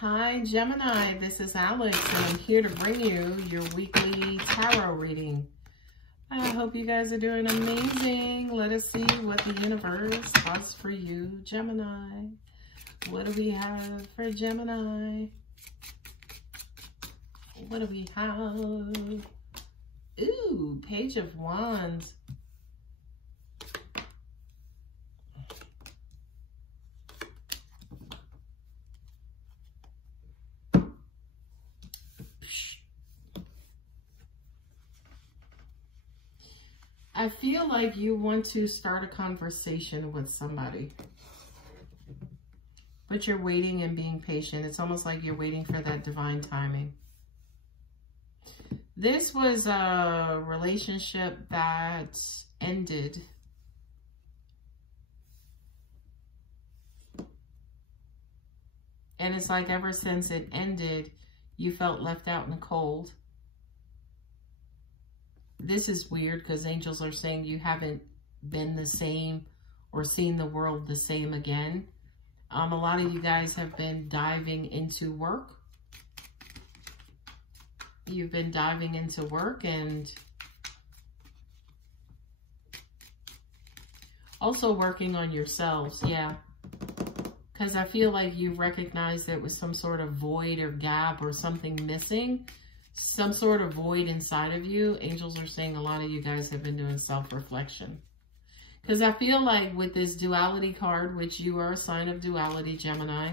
Hi Gemini, this is Alex and I'm here to bring you your weekly tarot reading. I hope you guys are doing amazing. Let us see what the universe has for you, Gemini. What do we have for Gemini? What do we have? Ooh, Page of Wands. I feel like you want to start a conversation with somebody, but you're waiting and being patient. It's almost like you're waiting for that divine timing. This was a relationship that ended. And it's like ever since it ended, you felt left out in the cold. This is weird because angels are saying you haven't been the same or seen the world the same again. A lot of you guys have been diving into work. You've been diving into work and also working on yourselves. Yeah. Because I feel like you've recognized there was some sort of void or gap or something missing. Some sort of void inside of you. Angels are saying a lot of you guys have been doing self-reflection. Because I feel like with this duality card, which you are a sign of duality, Gemini,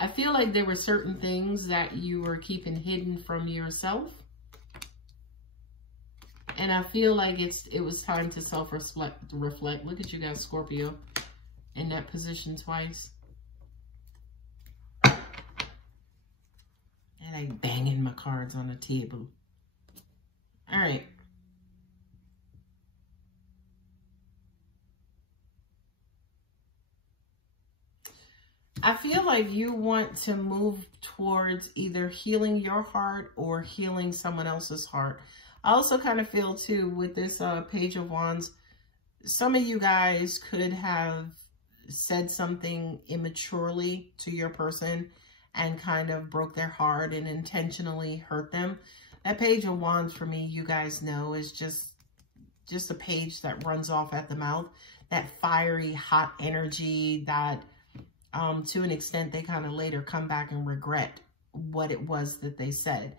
I feel like there were certain things that you were keeping hidden from yourself. And I feel like it was time to self-reflect. Look at you guys, Scorpio, in that position twice. And I'm banging my cards on the table. All right. I feel like you want to move towards either healing your heart or healing someone else's heart. I also kind of feel too with this Page of Wands, some of you guys could have said something immaturely to your person and kind of broke their heart and intentionally hurt them. That Page of Wands for me, you guys know, is just a page that runs off at the mouth. That fiery, hot energy that to an extent they kind of later come back and regret what it was that they said.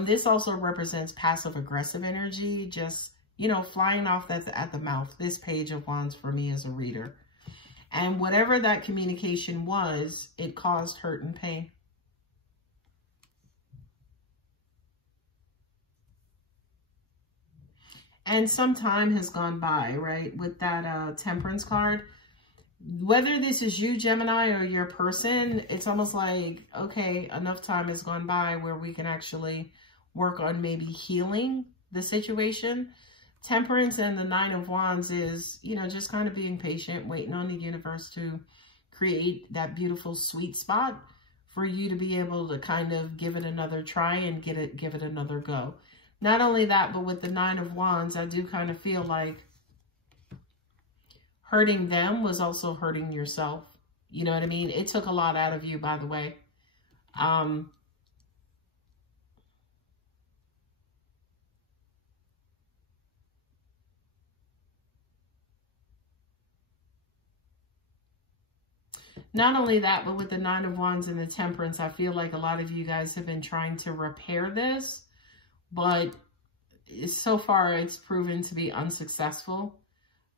This also represents passive aggressive energy, just, you know, flying off at the mouth. This Page of Wands for me as a reader. And whatever that communication was, it caused hurt and pain. And some time has gone by, right? With that Temperance card. Whether this is you, Gemini, or your person, it's almost like, okay, enough time has gone by where we can actually work on maybe healing the situation. Temperance and the Nine of Wands is, you know, just kind of being patient, waiting on the universe to create that beautiful sweet spot for you to be able to kind of give it another try and give it another go. Not only that, but with the Nine of Wands, I do kind of feel like hurting them was also hurting yourself. You know what I mean? It took a lot out of you, by the way. Not only that, but with the Nine of Wands and the Temperance, I feel like a lot of you guys have been trying to repair this, but so far it's proven to be unsuccessful,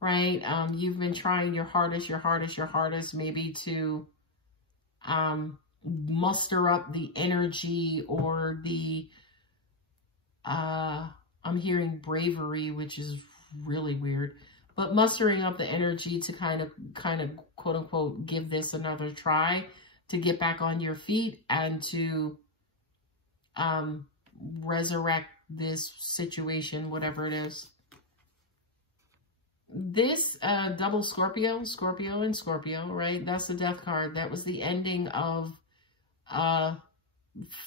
right? You've been trying your hardest, maybe to muster up the energy or the, I'm hearing bravery, which is really weird. But mustering up the energy to kind of, quote unquote, give this another try, to get back on your feet and to resurrect this situation, whatever it is. This double Scorpio and Scorpio, right? That's the Death card. That was the ending of,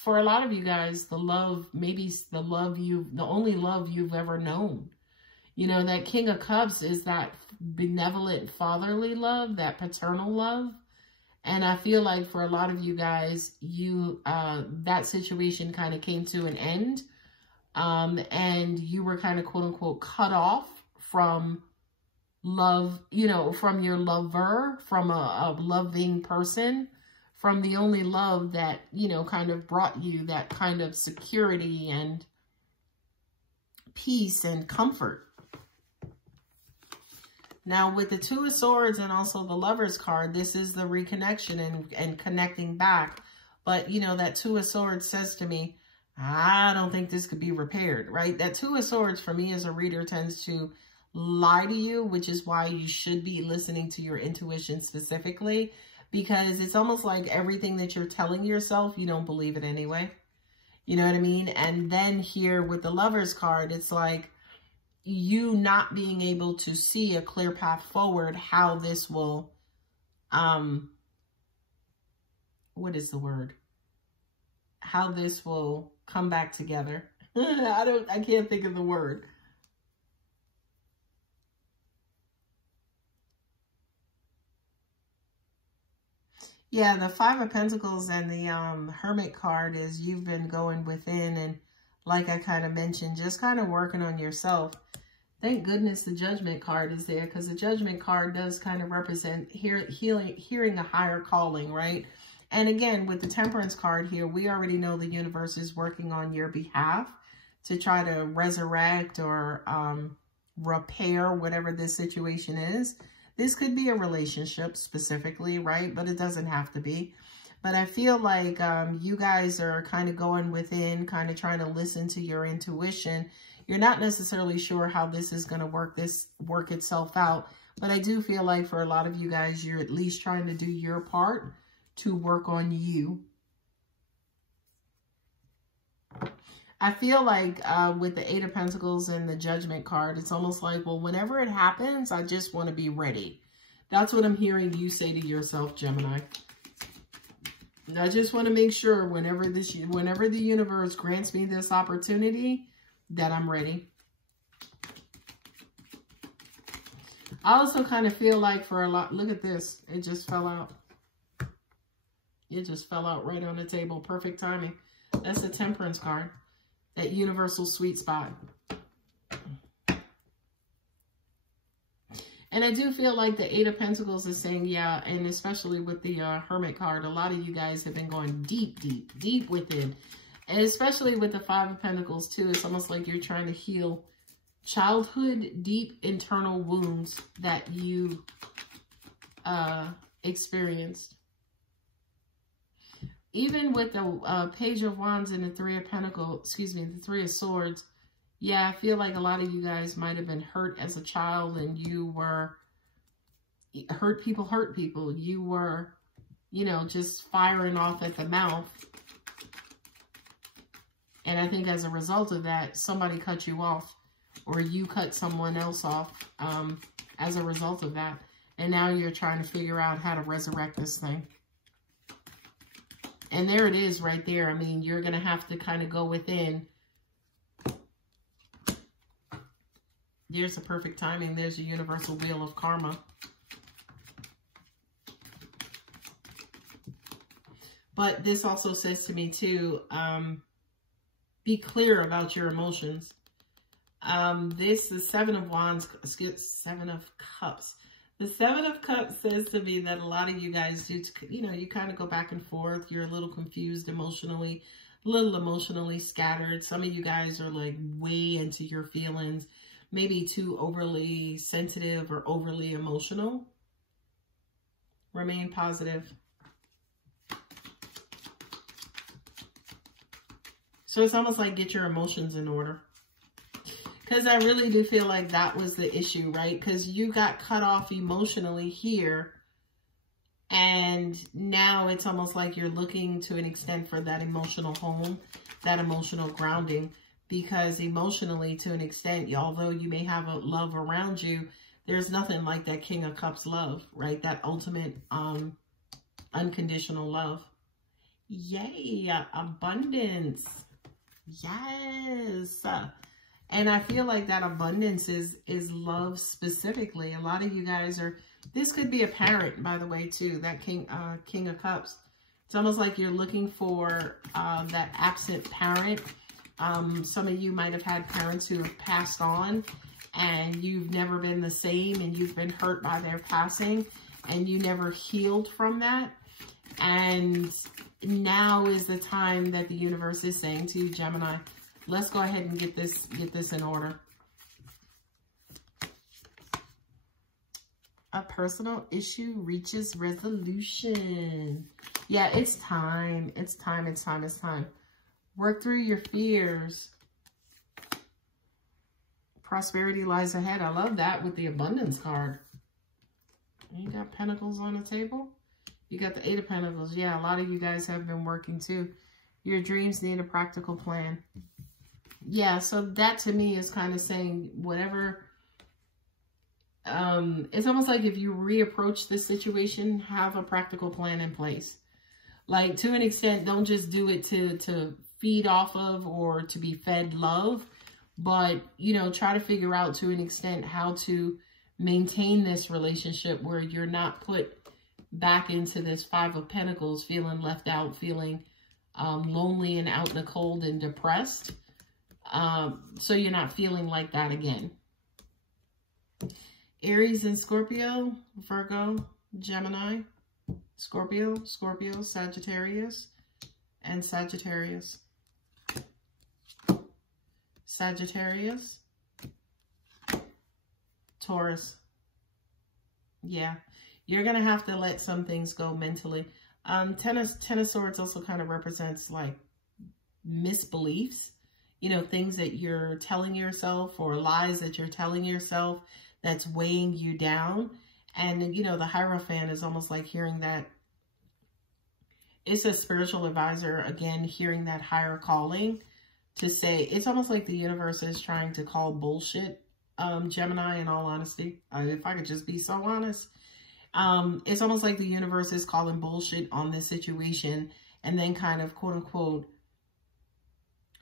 for a lot of you guys, the love, maybe the only love you've ever known. You know, that King of Cups is that benevolent fatherly love, that paternal love. And I feel like for a lot of you guys, that situation kind of came to an end. And you were kind of quote unquote cut off from love, you know, from your lover, from a loving person, from the only love that, you know, kind of brought you that kind of security and peace and comfort. Now, with the Two of Swords and also the Lover's card, this is the reconnection and connecting back. But, you know, that Two of Swords says to me, I don't think this could be repaired, right? That Two of Swords for me as a reader tends to lie to you, which is why you should be listening to your intuition specifically, because it's almost like everything that you're telling yourself, you don't believe it anyway. You know what I mean? And then here with the Lover's card, it's like you not being able to see a clear path forward, how this will, what is the word? How this will come back together. I can't think of the word. Yeah, the Five of Pentacles and the Hermit card is you've been going within and, like I kind of mentioned, just kind of working on yourself. Thank goodness the Judgment card is there, because the Judgment card does kind of represent hearing a higher calling, right? And again, with the Temperance card here, we already know the universe is working on your behalf to try to resurrect or repair whatever this situation is. This could be a relationship specifically, right? But it doesn't have to be. But I feel like you guys are kind of going within, kind of trying to listen to your intuition. You're not necessarily sure how this is going to work itself out. But I do feel like for a lot of you guys, you're at least trying to do your part to work on you. I feel like with the Eight of Pentacles and the Judgment card, it's almost like, well, whenever it happens, I just want to be ready. That's what I'm hearing you say to yourself, Gemini. I just want to make sure whenever the universe grants me this opportunity, that I'm ready. I also kind of feel like for a lot, look at this. It just fell out. It just fell out right on the table. Perfect timing. That's the Temperance card. That universal sweet spot. And I do feel like the Eight of Pentacles is saying, yeah, and especially with the Hermit card, a lot of you guys have been going deep, deep, deep within. And especially with the Five of Pentacles too, it's almost like you're trying to heal childhood, deep internal wounds that you experienced. Even with the Page of Wands and the Three of Pentacles, the Three of Swords, yeah, I feel like a lot of you guys might have been hurt as a child and you were, hurt people. You were, you know, just firing off at the mouth. And I think as a result of that, somebody cut you off or you cut someone else off as a result of that. And now you're trying to figure out how to resurrect this thing. And there it is right there. I mean, you're going to have to kind of go within. There's the perfect timing. There's the universal wheel of karma. But this also says to me too, be clear about your emotions. This is Seven of Wands, Seven of Cups. The Seven of Cups says to me that a lot of you guys do, you know, you kind of go back and forth. You're a little confused emotionally, a little emotionally scattered. Some of you guys are like way into your feelings, maybe too overly sensitive or overly emotional. Remain positive. So it's almost like get your emotions in order. Because I really do feel like that was the issue, right? Because you got cut off emotionally here. And now it's almost like you're looking to an extent for that emotional home, that emotional grounding. Because emotionally, to an extent, although you may have a love around you, there's nothing like that King of Cups love, right? That ultimate unconditional love. Yay, abundance. Yes. And I feel like that abundance is love specifically. A lot of you guys are This could be a parent, by the way, too. That King of Cups. It's almost like you're looking for that absent parent. Some of you might have had parents who have passed on and you've never been the same and you've been hurt by their passing and you never healed from that. And now is the time that the universe is saying to you, Gemini, let's go ahead and get this in order. A personal issue reaches resolution. Yeah, it's time. It's time. It's time. It's time. Work through your fears. Prosperity lies ahead. I love that with the abundance card. You got Pentacles on the table. You got the Eight of Pentacles. Yeah, a lot of you guys have been working too. Your dreams need a practical plan. Yeah, so that to me is kind of saying whatever. It's almost like if you reapproach this situation, have a practical plan in place. Like, to an extent, don't just do it to feed off of or to be fed love, but, you know, try to figure out to an extent how to maintain this relationship where you're not put back into this Five of Pentacles, feeling left out, feeling lonely and out in the cold and depressed. So you're not feeling like that again. Aries and Scorpio, Virgo, Gemini, Scorpio, Sagittarius, and Sagittarius. Sagittarius, Taurus. Yeah, you're going to have to let some things go mentally. Ten of Swords also kind of represents like misbeliefs, you know, things that you're telling yourself or lies that you're telling yourself that's weighing you down. And, you know, the Hierophant is almost like hearing that. It's a spiritual advisor, again, hearing that higher calling to say, it's almost like the universe is trying to call bullshit, Gemini, in all honesty. If I could just be so honest. It's almost like the universe is calling bullshit on this situation and then kind of, quote unquote,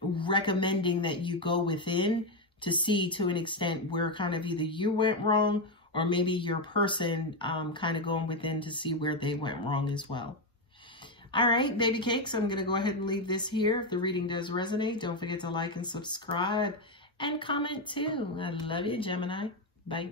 recommending that you go within to see to an extent where kind of either you went wrong or maybe your person kind of going within to see where they went wrong as well. All right, baby cakes, I'm going to go ahead and leave this here. If the reading does resonate, don't forget to like and subscribe and comment too. I love you, Gemini. Bye.